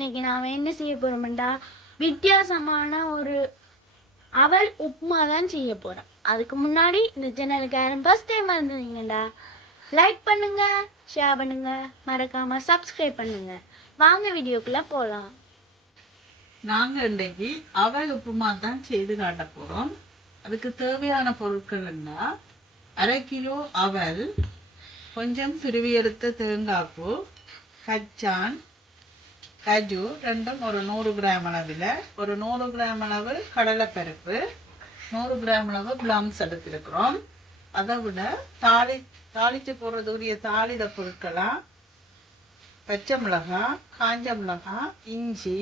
இன்னைக்கு நாம என்ன செய்ய போறோம்டா? வித்தியாசமான ஒரு அவள் உப்புமா தான் செய்ய போறோம். அதுக்கு முன்னாடி இந்த சேனலுக்கு யாரும் ஃபர்ஸ்ட் டைம் இருந்தீங்கடா லைக் பண்ணுங்க ஷேர் பண்ணுங்க மறக்காம சப்ஸ்கிரைப் பண்ணுங்க. வாங்க வீடியோக்குள்ள போலாம். நாங்க இன்றைக்கு அவள் உப்புமா தான் செய்து காட்ட போறோம். அதுக்கு தேவையான பொருட்கள் என்ன? அரை கிலோ அவல் கொஞ்சம் துருவி எடுத்த தேங்காய்ப்பூ கச்சான் கஜு ரெண்டும் ஒரு நூறு கிராம் அளவில். ஒரு நூறு கிராம் அளவு கடலைப்பருப்பு நூறு கிராம் அளவு பிளம்ஸ் எடுத்திருக்கிறோம். அதை விட தாளி தாளித்து போடுறதுக்குரிய தாளித பொருட்களாக பச்சை மிளகாய் காஞ்ச மிளகாய் இஞ்சி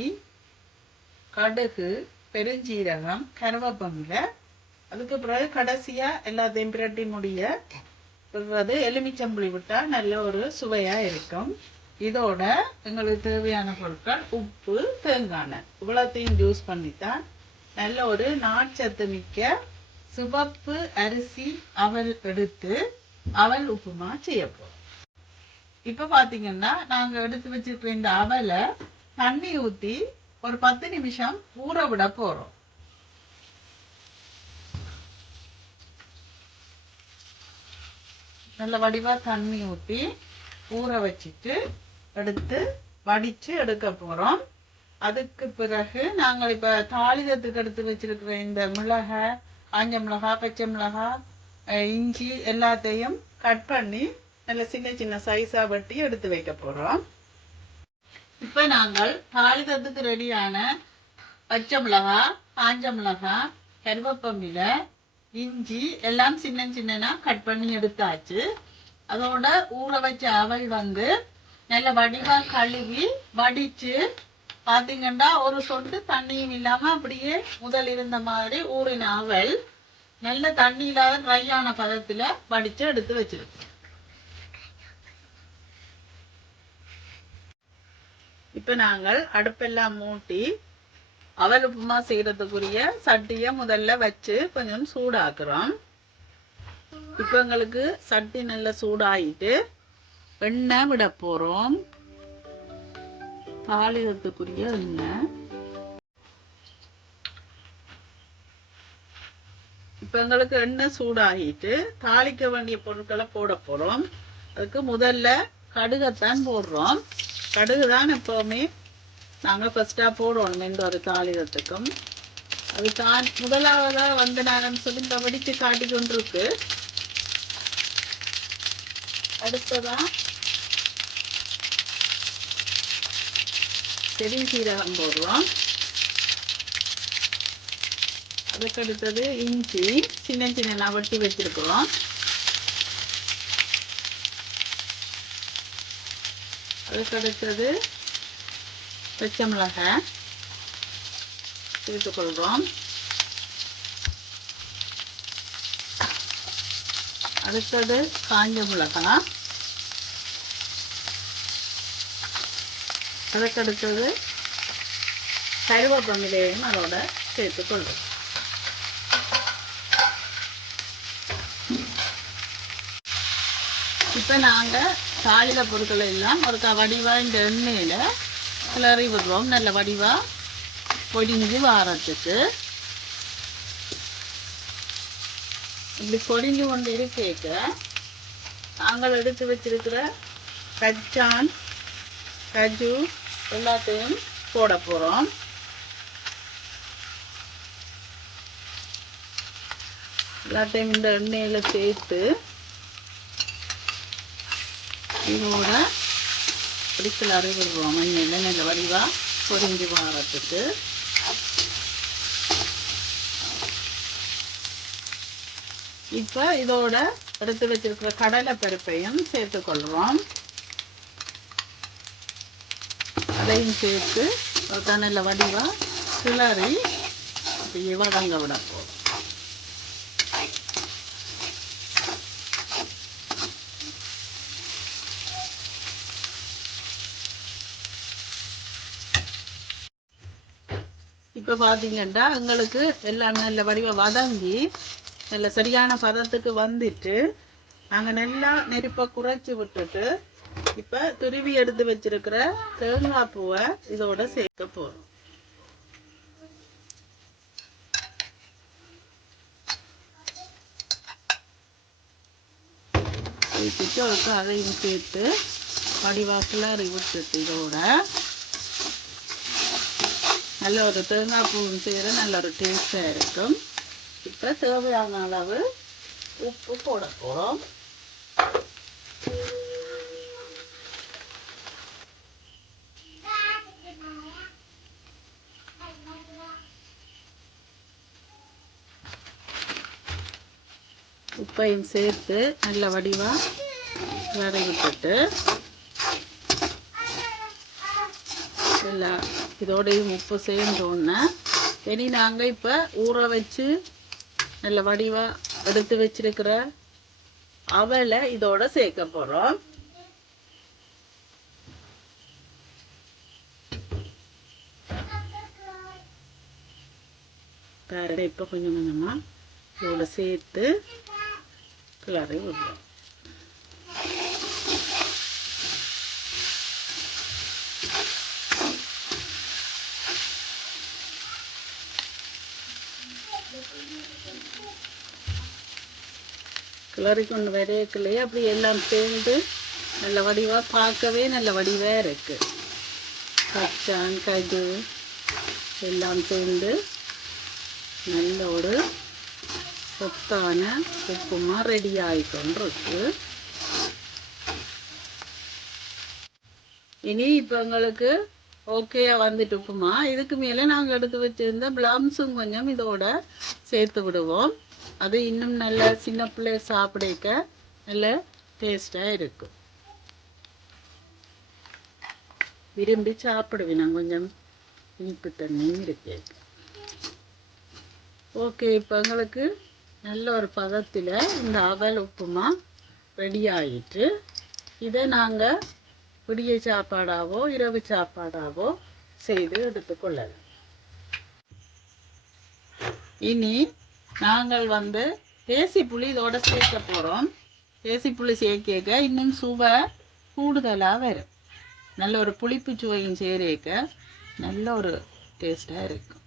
கடுகு பெருஞ்சீரகம் கருவேப்பமில்லை அதுக்கு பிறகு கடைசியாக எல்லாத்தையும் பிரட்டி முடிய எலுமிச்சம்புளி விட்டால் நல்ல ஒரு சுவையாக இருக்கும். இதோட எங்களுக்கு தேவையான பொருட்கள் உப்பு தேங்காய் இவ்வளோத்தையும் ஜூஸ் பண்ணித்தான். நல்ல ஒரு நாட்சத்து மிக்க சிவப்பு அரிசி அவல் எடுத்து அவல் உப்புமா செய்ய போறோம் இப்ப பாத்தீங்கன்னா நாங்க எடுத்து வச்சிருக்கிற இந்த அவலை தண்ணி ஊத்தி ஒரு பத்து நிமிஷம் ஊற விட போறோம். நல்ல வடிவா தண்ணி ஊத்தி ஊற வச்சுட்டு எடுத்து வடிச்சு எடுக்க போறோம். அதுக்கு பிறகு நாங்கள் இப்ப தாளிதத்துக்கு எடுத்து வச்சிருக்கிற இந்த மிளகாய் காஞ்ச மிளகாய் பச்சை மிளகாய் இஞ்சி எல்லாத்தையும் கட் பண்ணி நல்ல சின்ன சின்ன சைஸா வெட்டி எடுத்து வைக்க போறோம். இப்ப நாங்கள் தாளிதத்துக்கு ரெடியான பச்சை மிளகாய் காஞ்ச மிளகாய் கருவேப்பமிலை இஞ்சி எல்லாம் சின்ன சின்னனா கட் பண்ணி எடுத்தாச்சு. அதோட ஊற வச்ச அவல் வந்து நல்ல வடிவா கழுவி வடிச்சு பாத்தீங்கன்னா ஒரு சொட்டு தண்ணியும் இல்லாம அப்படியே முதல் இருந்த மாதிரி ஊறின அவல் நல்ல தண்ணி இல்லாத ட்ரையான பதத்துல வடிச்சு எடுத்து வச்சிருக்கு இப்ப நாங்கள் அடுப்பெல்லாம் மூட்டி அவல் உப்புமா செய்யறதுக்குரிய சட்டியை முதல்ல வச்சு கொஞ்சம் சூடாக்குறோம். இப்ப எங்களுக்கு சட்டி நல்லா சூடாயிட்டு எண்ணெய் விட போறோம். தாளிதத்துக்குரிய எண்ணெய் இப்ப எங்களுக்கு எண்ணெய் சூடாகிட்டு தாளிக்க வேண்டிய பொருட்களை போட போறோம். அதுக்கு முதல்ல கடுகைத்தான் போடுறோம். கடுகு தான் எப்பவுமே நாங்கள் ஃபர்ஸ்டா போடுவோம் எந்த ஒரு தாளிதத்துக்கும். அது தான் முதலாவதா வந்து நாங்கள் சொல்லி இந்த வெடிச்சு காட்டி கொண்டிருக்கு. பெரிய சீரகம் போடுறோம் அதுக்கு அடுத்தது இஞ்சி சின்ன சின்ன வெட்டி வச்சிருக்கிறோம். அதுக்கு அடுத்தது பச்சை மிளகாய் சேர்த்து அடுத்தது காஞ்ச மிளகாய் அதுக்கடுத்தது கருவேப்பமிலையும் அதோட சேர்த்துக்கொள்ளும் இப்போ நாங்கள் தாளித பொருட்களை எல்லாம் ஒரு வடிவாக இந்த எண்ணெயில் கிளறி விடுவோம் நல்ல வடிவா பொடிஞ்சு வாரத்துக்கு இப்படி பொடிஞ்சு கொண்டு இருக்க நாங்கள் எடுத்து வச்சிருக்கிற கச்சான் கஜு எல்லாத்தையும் போட போகிறோம் எல்லாத்தையும் இந்த எண்ணெயில் சேர்த்து இதோட பிடிக்கல அரைவிடுவோம் மண்ணில் நல்ல வடிவாக பொரிஞ்சு வாரத்துக்கு. இப்போ இதோட எடுத்து வச்சிருக்கிற கடலை பருப்பையும் சேர்த்து அதையும் சேர்த்து ஒரு கண்ணில் வடிவாக கிளறி அப்படியே வதங்க விட போதும் இப்போ பார்த்தீங்கன்னா எங்களுக்கு எல்லாம் நல்ல வடிவ வதங்கி நல்ல சரியான பதத்துக்கு வந்துட்டு நாங்கள் நல்லா நெருப்பை குறைச்சி விட்டுட்டு இப்ப துருவி எடுத்து வச்சிருக்கிற தேங்காய் பூவை இதோட சேர்க்க போறோம். சேர்த்துட்டு அதுக்கு அதையும் சேர்த்து வடிவாக்கில் விட்டுட்டு இதோட நல்ல ஒரு தேங்காய் பூவும் செய்கிற நல்ல ஒரு டேஸ்டாக இருக்கும். இப்போ தேவையான அளவு உப்பு போட போகிறோம் உப்பையும் சேர்த்து நல்ல வடிவாக வரை எல்லா இதோடையும் உப்பு சேர்ந்தோன்னே இனி நாங்கள் இப்போ ஊற வச்சு நல்ல வடிவாக எடுத்து வச்சிருக்கிற அவலை இதோட சேர்க்க போகிறோம் பாருங்க இப்போ கொஞ்சம் கொஞ்சமாக இதோட சேர்த்து கிளறி விடுறோம் கிளறி கொண்டு வரையக்குள்ளேயே அப்படி எல்லாம் சேர்ந்து நல்ல வடிவாக பார்க்கவே நல்ல வடிவாக இருக்கு. கச்சான் கது எல்லாம் சேர்ந்து நல்ல ஒரு சொத்தான உப்புமா ரெடி ஆகிக்கொண்டிருக்கு இனி இப்போ எங்களுக்கு ஓகேயா வந்துட்டு உப்புமா இதுக்கு மேலே நாங்கள் எடுத்து வச்சிருந்த பிளம்ஸும் கொஞ்சம் இதோட சேர்த்து விடுவோம் அது இன்னும் நல்ல சின்ன பிள்ளை சாப்பிடக்க நல்ல டேஸ்டாக இருக்கும் விரும்பி சாப்பிடுவேன் நான் கொஞ்சம் இனிப்பு தண்ணியும் இருக்கு ஓகே இப்போ எங்களுக்கு நல்ல ஒரு பதத்தில் இந்த அவல் உப்புமா ரெடி ஆயிட்டு இதை நாங்கள் விடிய சாப்பாடாகவோ இரவு சாப்பாடாகவோ செய்து எடுத்துக்கொள்ளலாம் இனி நாங்கள் வந்து தேசி புளி இதோட சேர்க்க போகிறோம் தேசி புளி சேர்க்க இன்னும் சுவை கூடுதலாக வரும். நல்ல ஒரு புளிப்பு சுவையும் சேர்க்க நல்ல ஒரு டேஸ்டாக இருக்கும்.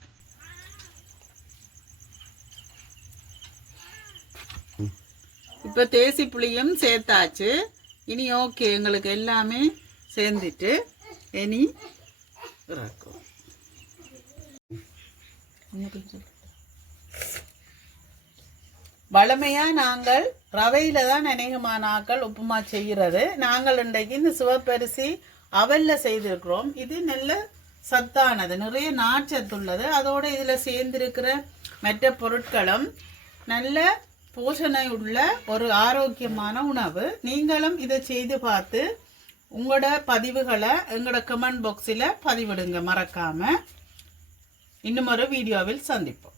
இப்போ தேசி புளியும் சேர்த்தாச்சு. இனி ஓகே எங்களுக்கு எல்லாமே சேர்ந்துட்டு இனி இறக்கும். வளமையா நாங்கள் ரவையில தான் அநேகமான ஆக்கள் உப்புமா செய்கிறது. நாங்கள் இன்றைக்கு இந்த சிவப்பரிசி அவல்ல செய்திருக்கிறோம். இது நல்ல சத்தானது நிறைய நார்ச்சத்துள்ளது. அதோட இதில் சேர்ந்திருக்கிற மற்ற பொருட்களும் நல்ல போஷனை உள்ள ஒரு ஆரோக்கியமான உணவு. நீங்களும் இதை செய்து பார்த்து உங்களோட பதிவுகளை எங்களோட கமெண்ட் பாக்ஸில் பதிவிடுங்க. மறக்காம. இன்னும் ஒரு வீடியோவில் சந்திப்போம்.